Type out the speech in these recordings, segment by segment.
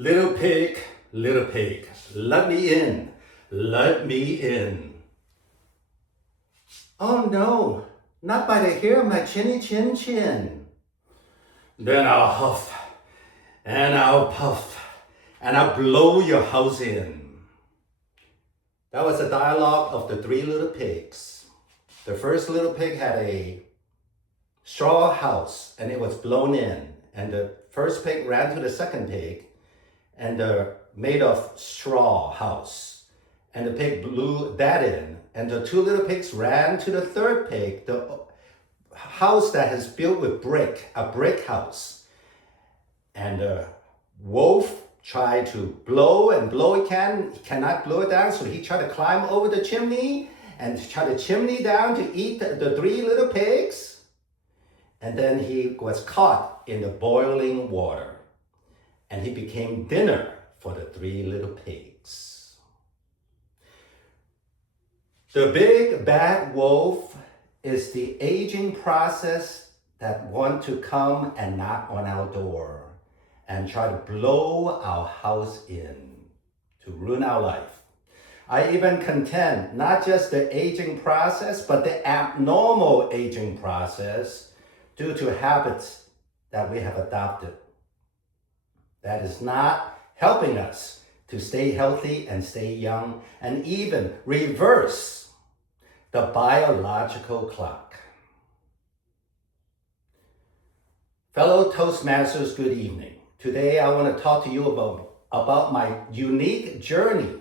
Little pig, let me in, let me in. Oh no, not by the hair of my chinny chin chin. Then I'll huff, and I'll puff, and I'll blow your house in. That was a dialogue of the three little pigs. The first little pig had a straw house, and it was blown in. And the first pig ran to the second pig, and made of straw house. And the pig blew that in. And the two little pigs ran to the third pig, the house that is built with brick, a brick house. And the wolf tried to blow and blow he cannot blow it down, so he tried to climb over the chimney and try the chimney down to eat the three little pigs. And then he was caught in the boiling water. And he became dinner for the three little pigs. The big bad wolf is the aging process that want to come and knock on our door and try to blow our house in to ruin our life. I even contend not just the aging process, but the abnormal aging process due to habits that we have adopted. That is not helping us to stay healthy and stay young and even reverse the biological clock. Fellow Toastmasters, good evening. Today I want to talk to you about my unique journey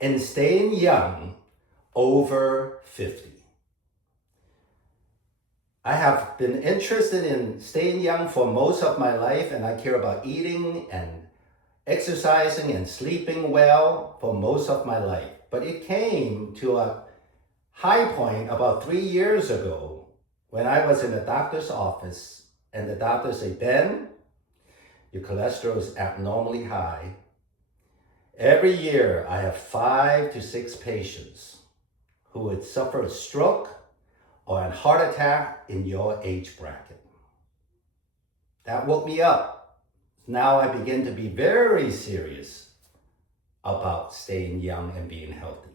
in staying young over 50. I have been interested in staying young for most of my life, and I care about eating and exercising and sleeping well for most of my life. But it came to a high point about 3 years ago when I was in the doctor's office, and the doctor said, "Ben, your cholesterol is abnormally high. Every year I have 5 to 6 patients who would suffer a stroke or a heart attack in your age bracket." That woke me up. Now I begin to be very serious about staying young and being healthy.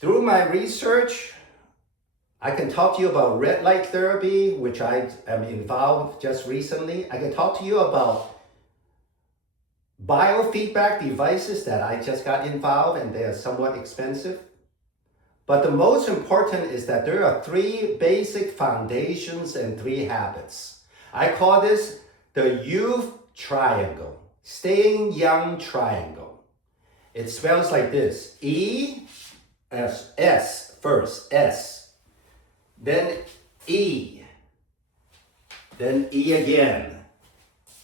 Through my research, I can talk to you about red light therapy, which I am involved just recently. I can talk to you about biofeedback devices that I just got involved, and they are somewhat expensive. But the most important is that there are 3 basic foundations and 3 habits. I call this the youth triangle, staying young triangle. It spells like this: S first, S, then E, then E again,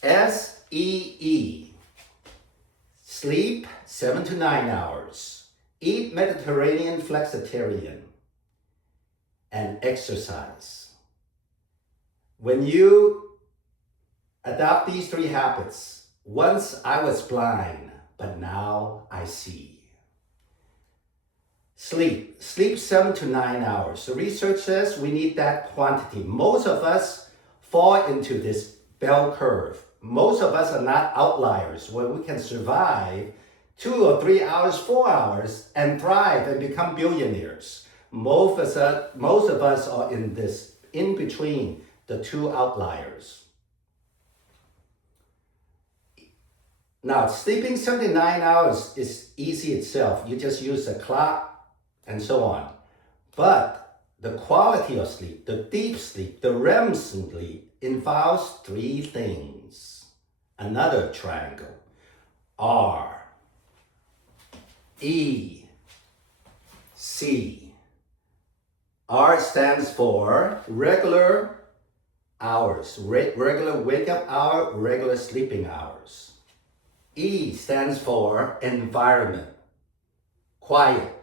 SEE. Sleep 7 to 9 hours. Eat Mediterranean flexitarian. And exercise. When you adopt these 3 habits, once I was blind, but now I see. Sleep 7 to 9 hours. The research says we need that quantity. Most of us fall into this bell curve. Most of us are not outliers where we can survive 2 or 3 hours, 4 hours, and thrive and become billionaires. Most of us are in this, in between the 2 outliers. Now, sleeping 7 to 9 hours is easy itself. You just use a clock and so on. But the quality of sleep, the deep sleep, the REM sleep involves 3 things. Another triangle. R, E, C. R stands for regular hours, regular wake up hour, regular sleeping hours. E stands for environment, quiet,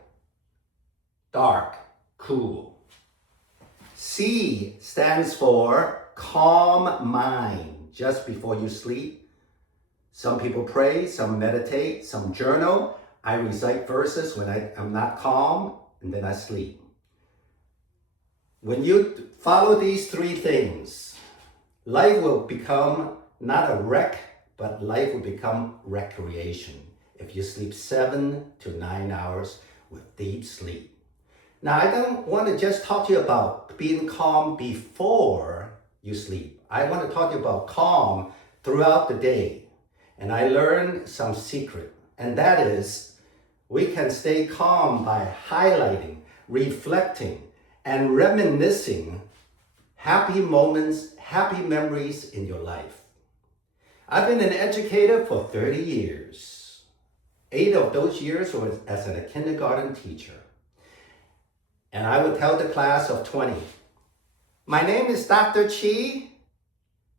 dark, cool. C stands for calm mind, just before you sleep. Some people pray, some meditate, some journal. I recite verses when I'm not calm, and then I sleep. When you follow these 3 things, life will become not a wreck, but life will become recreation if you sleep 7 to 9 hours with deep sleep. Now, I don't want to just talk to you about being calm before you sleep. I want to talk to you about calm throughout the day. And I learned some secret, and that is we can stay calm by highlighting, reflecting, and reminiscing happy moments, happy memories in your life. I've been an educator for 30 years. 8 of those years was as a kindergarten teacher. And I would tell the class of 20, my name is Dr. Chi,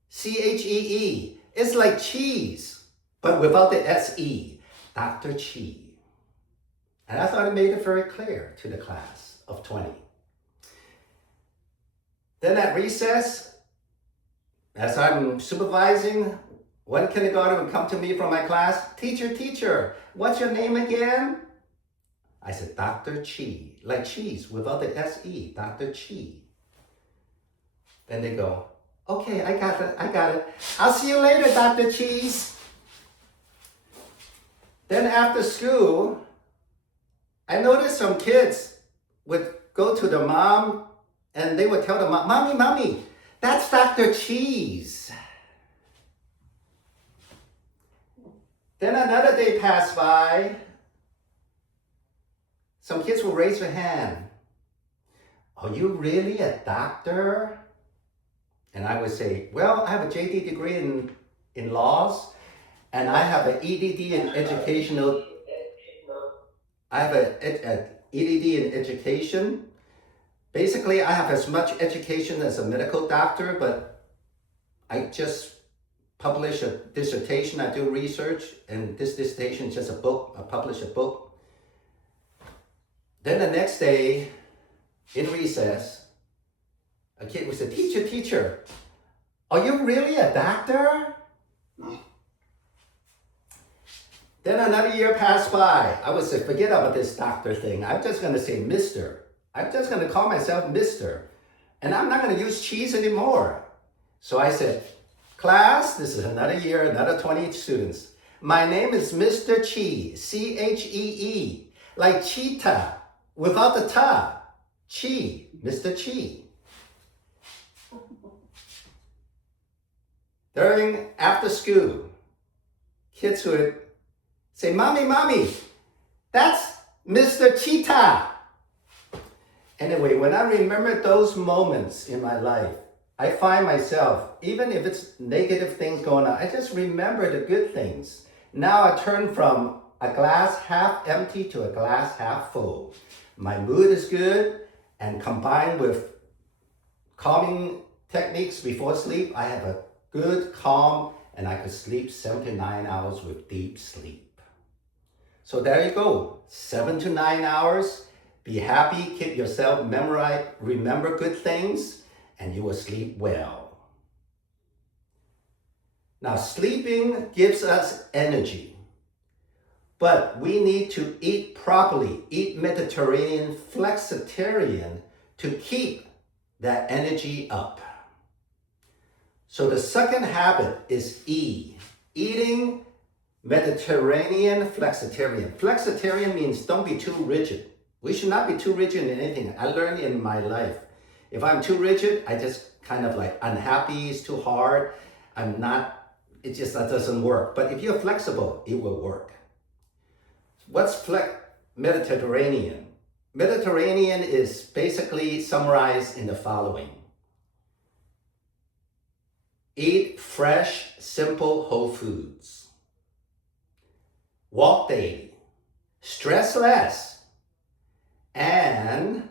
C-H-E-E. It's like cheese, but without the S-E, Dr. Chi. And I thought I made it very clear to the class of 20. Then at recess, as I'm supervising, one kindergarten would come to me from my class, teacher, what's your name again? I said, Dr. Chi, like cheese without the S-E, Dr. Chi. Then they go, okay, I got it. I'll see you later, Dr. Cheese. Then after school, I noticed some kids would go to the mom and they would tell the mom, Mommy, that's Dr. Cheese. Then another day passed by. Some kids will raise their hand. Are you really a doctor? And I would say, well, I have a JD degree in laws, and I have an EDD in educational. I have an EDD in education. Basically, I have as much education as a medical doctor, but I just publish a dissertation. I do research, and this dissertation is just a book. I publish a book. Then the next day, in recess, a kid would say, teacher, are you really a doctor? Then another year passed by. I would say, forget about this doctor thing. I'm just going to say Mister. I'm just going to call myself Mister. And I'm not going to use cheese anymore. So I said, class, this is another year, another 20 students. My name is Mr. Chi, C-H-E-E, like cheetah, without the ta. Chi, Mr. Chi. After school, kids would say, Mommy, that's Mr. Cheetah. Anyway, when I remember those moments in my life, I find myself, even if it's negative things going on, I just remember the good things. Now I turn from a glass half empty to a glass half full. My mood is good, and combined with calming techniques before sleep, I have a good calm, and I could sleep 7 to 9 hours with deep sleep. So there you go, 7 to 9 hours. Be happy, keep yourself memorize, remember good things, and you will sleep well. Now, sleeping gives us energy, but we need to eat properly, eat Mediterranean, flexitarian to keep that energy up. So the second habit is E, eating Mediterranean flexitarian. Flexitarian means don't be too rigid. We should not be too rigid in anything. I learned in my life, if I'm too rigid, I just kind of like unhappy, it's too hard. It just that doesn't work. But if you're flexible, it will work. What's Mediterranean? Mediterranean is basically summarized in the following. Eat fresh, simple, whole foods. Walk daily. Stress less. And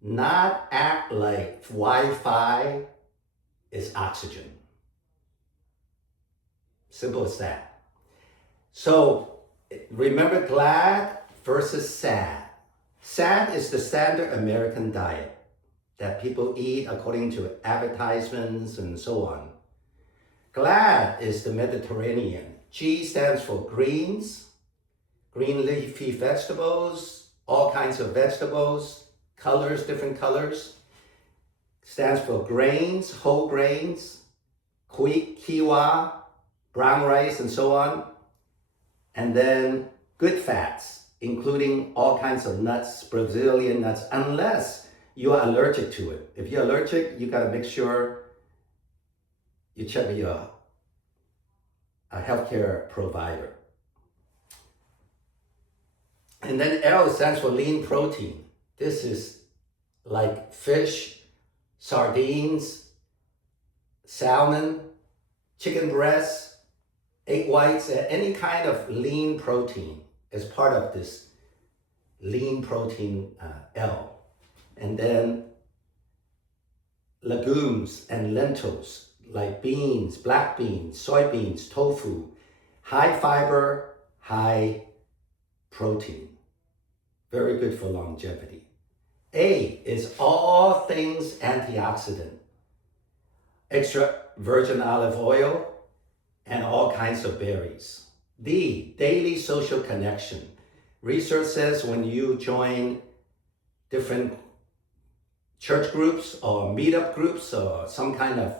not act like Wi-Fi is oxygen. Simple as that. So remember glad versus sad. Sad is the standard American diet that people eat according to advertisements and so on. Glad is the Mediterranean. G stands for greens, green leafy vegetables, all kinds of vegetables, colors, different colors. stands for grains, whole grains, quinoa, brown rice, and so on. And then good fats, including all kinds of nuts, Brazilian nuts, unless you are allergic to it. If you're allergic, you gotta make sure you check with a healthcare provider. And then L stands for lean protein. This is like fish, sardines, salmon, chicken breasts, egg whites, any kind of lean protein is part of this lean protein L. And then legumes and lentils like beans, black beans, soybeans, tofu, high fiber, high protein. Very good for longevity. A is all things antioxidant. Extra virgin olive oil and all kinds of berries. D, daily social connection. Research says when you join different church groups or meetup groups or some kind of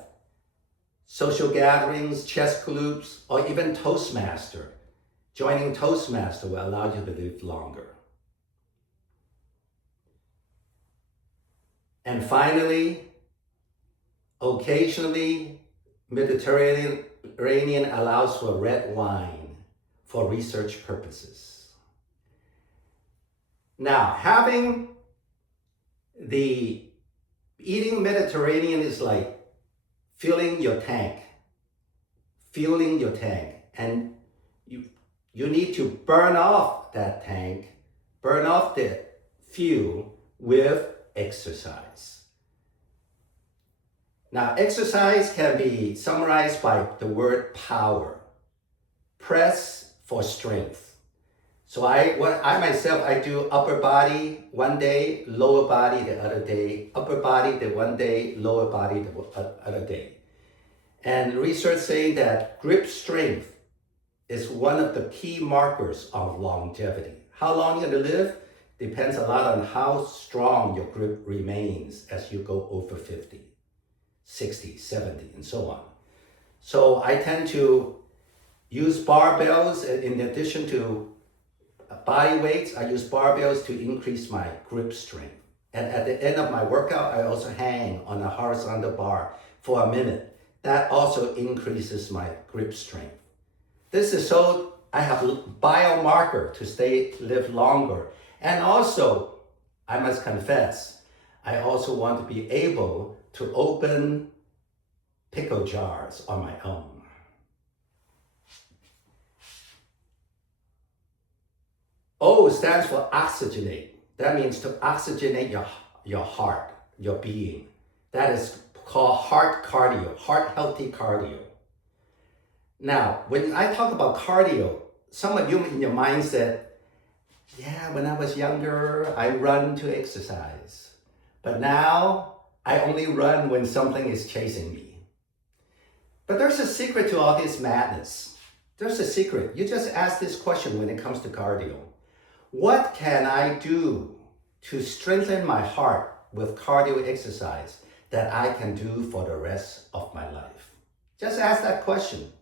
social gatherings, chess clubs, or even Toastmaster, joining Toastmaster will allow you to live longer. And finally, occasionally, Mediterranean allows for red wine for research purposes. Now, eating Mediterranean is like filling your tank, and you need to burn off that tank, burn off the fuel with exercise. Now, exercise can be summarized by the word power. Press for strength. So I myself do upper body one day, lower body the other day, upper body the one day, lower body the other day. And research saying that grip strength is one of the key markers of longevity. How long you're gonna live depends a lot on how strong your grip remains as you go over 50, 60, 70, and so on. So I tend to use barbells in addition to body weights. I use barbells to increase my grip strength. And at the end of my workout, I also hang on a horizontal bar for a minute. That also increases my grip strength. This is so I have a biomarker to live longer. And also, I must confess, I also want to be able to open pickle jars on my own. O stands for oxygenate. That means to oxygenate your heart, your being. That is called heart cardio, heart healthy cardio. Now, when I talk about cardio, some of you in your mind said, yeah, when I was younger, I run to exercise. But now, I only run when something is chasing me. But there's a secret to all this madness. There's a secret. You just ask this question when it comes to cardio. What can I do to strengthen my heart with cardio exercise that I can do for the rest of my life? Just ask that question.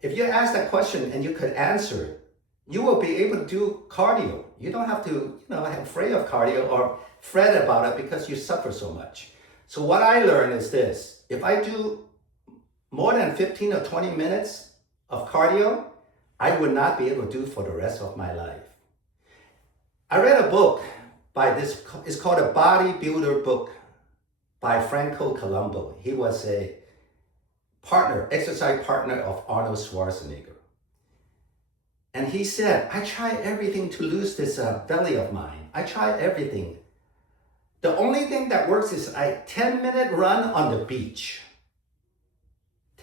If you ask that question and you could answer it, you will be able to do cardio. You don't have to, be afraid of cardio or fret about it because you suffer so much. So what I learned is this: if I do more than 15 or 20 minutes of cardio, I would not be able to do for the rest of my life. I read a book it's called a bodybuilder book by Franco Colombo. He was a exercise partner of Arnold Schwarzenegger. And he said, I tried everything to lose this belly of mine. I tried everything. The only thing that works is a 10-minute run on the beach.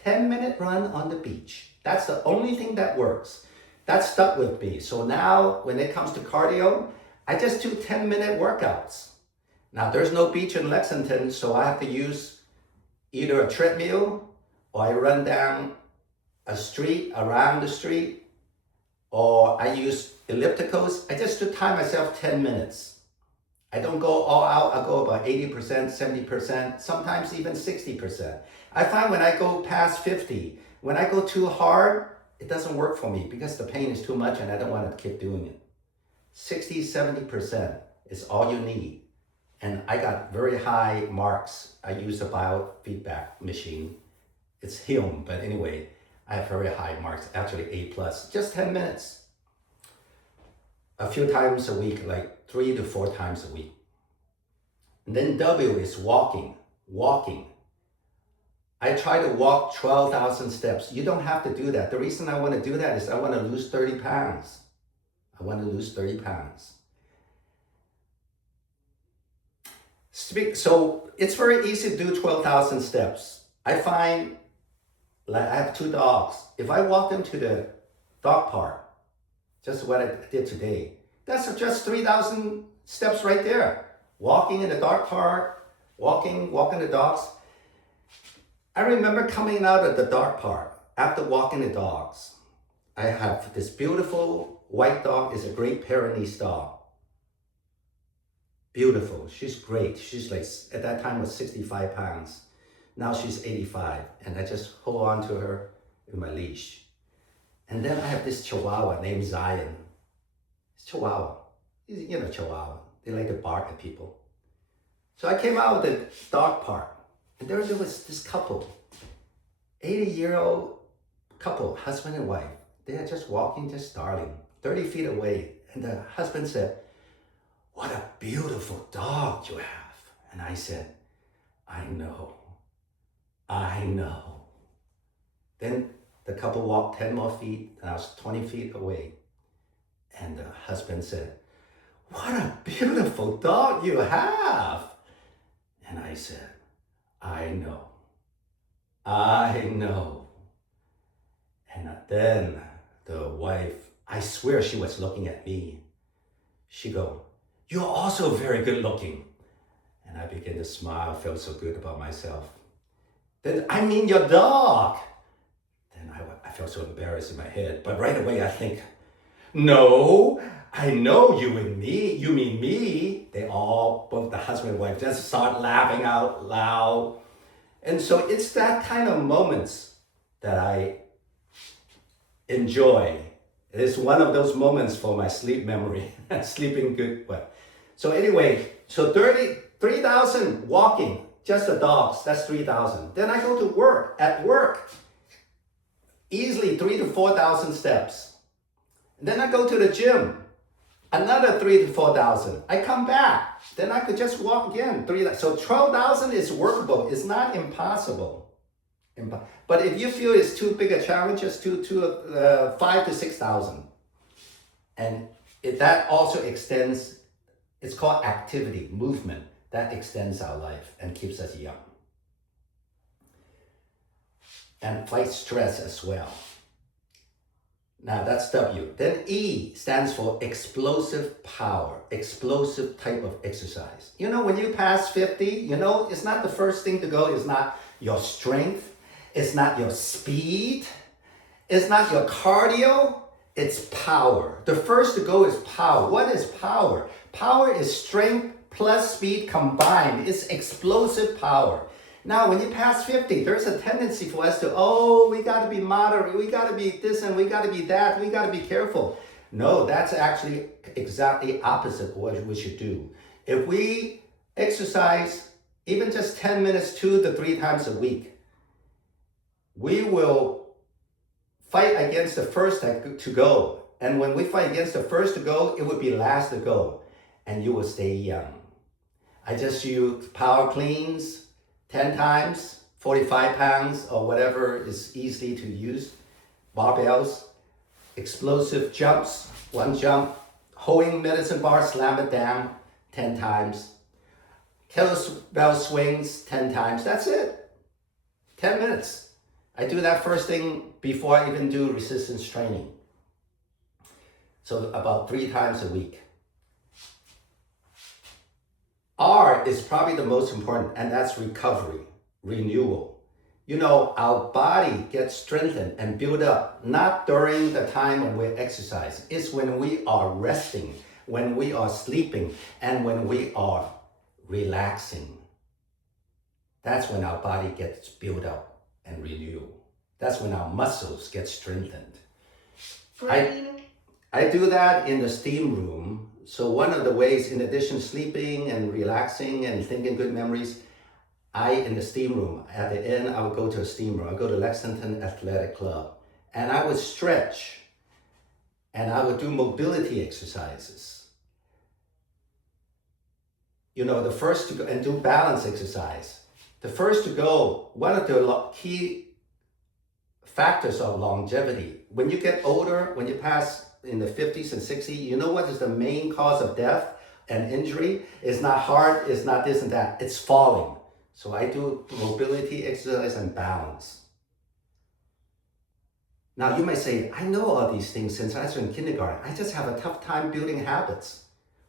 10-minute run on the beach. That's the only thing that works. That stuck with me. So now when it comes to cardio, I just do 10-minute workouts. Now there's no beach in Lexington, so I have to use either a treadmill or I run down a street, around the street, or I use ellipticals. I just time myself 10 minutes. I don't go all out. I go about 80%, 70%, sometimes even 60%. I find when I go past 50, when I go too hard, it doesn't work for me because the pain is too much and I don't want to keep doing it. 60, 70% is all you need. And I got very high marks. I use a biofeedback machine. It's Hume, but anyway, I have very high marks, actually A+, just 10 minutes. A few times a week, like 3 to 4 times a week. And then W is walking. I try to walk 12,000 steps. You don't have to do that. The reason I want to do that is I want to lose 30 pounds. So it's very easy to do 12,000 steps. I find, like I have 2 dogs. If I walk them to the dog park, just what I did today, that's just 3,000 steps right there. Walking in the dog park, walking the dogs. I remember coming out of the dog park after walking the dogs. I have this beautiful white dog, is a Great Pyrenees dog. Beautiful, she's great. She's like, at that time was 65 pounds. Now she's 85, and I just hold on to her with my leash. And then I have this Chihuahua named Zion. It's Chihuahua, you know Chihuahua. They like to bark at people. So I came out of the dog park, and there was this couple, 80-year-old couple, husband and wife. They are just walking, just darling, 30 feet away. And the husband said, "What a beautiful dog you have." And I said, I know. Then the couple walked 10 more feet, and I was 20 feet away. And the husband said, "What a beautiful dog you have." And I said, I know. And then the wife, I swear she was looking at me. She go, "You're also very good looking." And I began to smile, felt so good about myself. Then, "I mean your dog." Then I felt so embarrassed in my head, but right away I think, "No, I know you and me, you mean me." They all, both the husband and wife, just start laughing out loud. And so it's that kind of moments that I enjoy. It is one of those moments for my sleep memory, sleeping good. Well, so anyway, so 3,000 walking, just the dogs, that's 3,000. Then I go to work, easily 3,000 to 4,000 steps. And then I go to the gym, another 3,000 to 4,000. I come back, then I could just walk again, 3,000. So 12,000 is workable, it's not impossible. But if you feel it's too big a challenge, just 5,000 to 6,000. And that also extends, it's called activity, movement. That extends our life and keeps us young. And fights stress as well. Now that's W. Then E stands for explosive power, explosive type of exercise. You know, when you pass 50, you know, it's not the first thing to go, it's not your strength, it's not your speed, it's not your cardio, it's power. The first to go is power. What is power? Power is strength plus speed combined. It's explosive power. Now, when you pass 50, there's a tendency for us to, we got to be moderate, we got to be this and we got to be that, we got to be careful. No, that's actually exactly opposite of what we should do. If we exercise even just 10 minutes 2 to 3 times a week, we will fight against the first to go. And when we fight against the first to go, it would be last to go. And you will stay young. I just use power cleans 10 times, 45 pounds, or whatever is easy to use. Barbells, explosive jumps, 1 jump, holding medicine bar, slam it down 10 times. Kettlebell swings 10 times, that's it. 10 minutes. I do that first thing before I even do resistance training. So about 3 times a week. R is probably the most important, and that's recovery, renewal. You know, our body gets strengthened and built up, not during the time when we're exercising. It's when we are resting. when we are sleeping and when we are relaxing. That's when our body gets built up and renewed. That's when our muscles get strengthened. I do that in the steam room. So one of the ways, in addition to sleeping and relaxing and thinking good memories, in the steam room, at the end, I would go to a steam room. I go to Lexington Athletic Club, and I would stretch, and I would do mobility exercises. The first to go, and do balance exercise. The first to go, one of the key factors of longevity. When you get older, when you pass in the 50s and 60s, you know what is the main cause of death and injury? It's not heart, it's not this and that, it's falling. So I do mobility exercise and balance. Now you might say, I know all these things since I was in kindergarten. I just have a tough time building habits.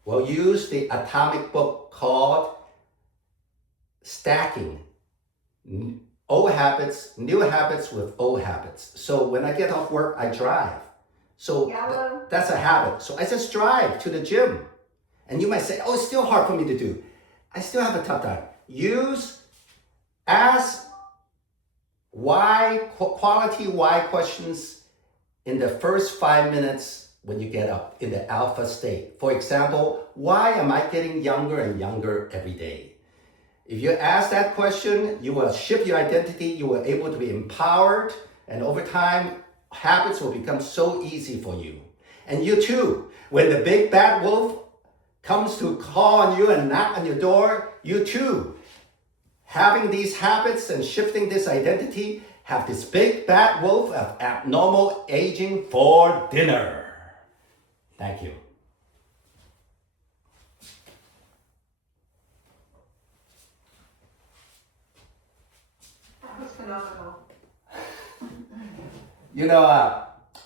Well, use the atomic book called Stacking. Old habits, new habits with old habits. So when I get off work, I drive. So that's a habit. So I just drive to the gym. And you might say, oh, it's still hard for me to do. I still have a tough time. Ask quality why questions in the first 5 minutes when you get up in the alpha state. For example, why am I getting younger and younger every day? If you ask that question, you will shift your identity, you will be able to be empowered, and over time, habits will become so easy for you. And you too, when the big bad wolf comes to call on you and knock on your door, you too, having these habits and shifting this identity, have this big bad wolf of abnormal aging for dinner. Thank you. That was phenomenal.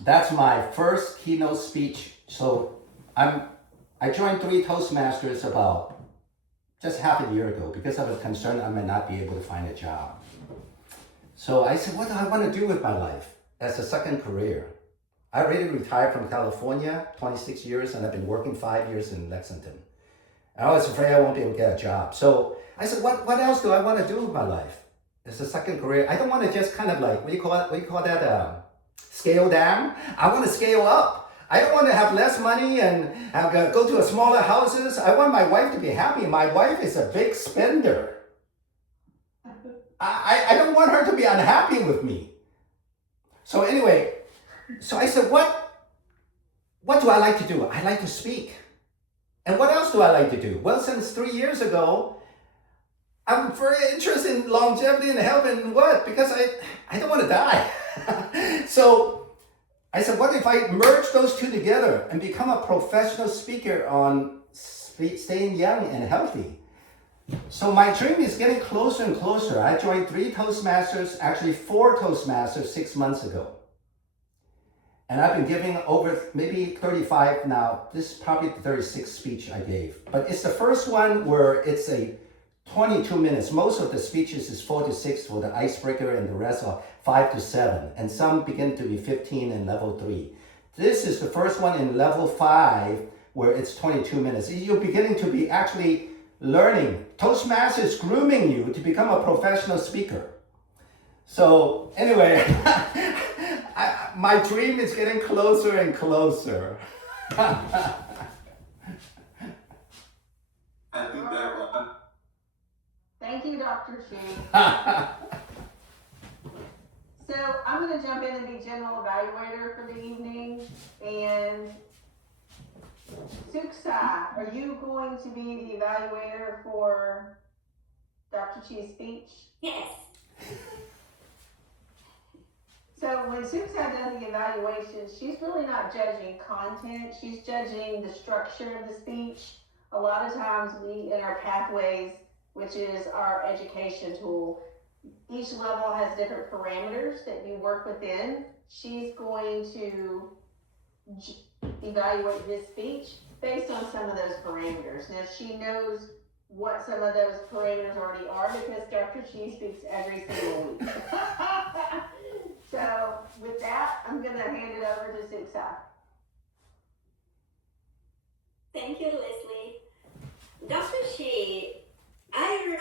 That's my first keynote speech. So I joined 3 Toastmasters about just half a year ago because I was concerned I might not be able to find a job. So I said, what do I want to do with my life as a second career? I already retired from California, 26 years, and I've been working 5 years in Lexington. I was afraid I won't be able to get a job. So I said, what else do I want to do with my life as a second career? I don't want to just kind of like, what do you call that? Scale down. I want to scale up. I don't want to have less money and go to a smaller houses. I want my wife to be happy. My wife is a big spender. I don't want her to be unhappy with me. So anyway, I said, what do I like to do? I like to speak. And what else do I like to do? Well, since 3 years ago, I'm very interested in longevity and health and what? Because I don't want to die. So I said, what if I merge those two together and become a professional speaker on staying young and healthy? So my dream is getting closer and closer. I joined 3 Toastmasters, actually 4 Toastmasters 6 months ago. And I've been giving over maybe 35 now. This is probably the 36th speech I gave. But it's the first one where it's a 22 minutes. Most of the speeches is 4 to 6 for the icebreaker, and the rest are 5 to 7. And some begin to be 15 in level 3. This is the first one in level 5 where it's 22 minutes. You're beginning to be actually learning. Toastmasters is grooming you to become a professional speaker. So anyway, my dream is getting closer and closer. Thank you, Dr. Shi. So I'm going to jump in and be general evaluator for the evening. And Suksa, are you going to be the evaluator for Dr. Chi's speech? Yes. So when Suksa does the evaluation, she's really not judging content. She's judging the structure of the speech. A lot of times we, in our pathways, which is our education tool, each level has different parameters that you work within. She's going to evaluate this speech based on some of those parameters. Now she knows what some of those parameters already are because Dr. Chi speaks every single week. So with that, I'm going to hand it over to Suksa. Thank you, Leslie. Dr. Shi, I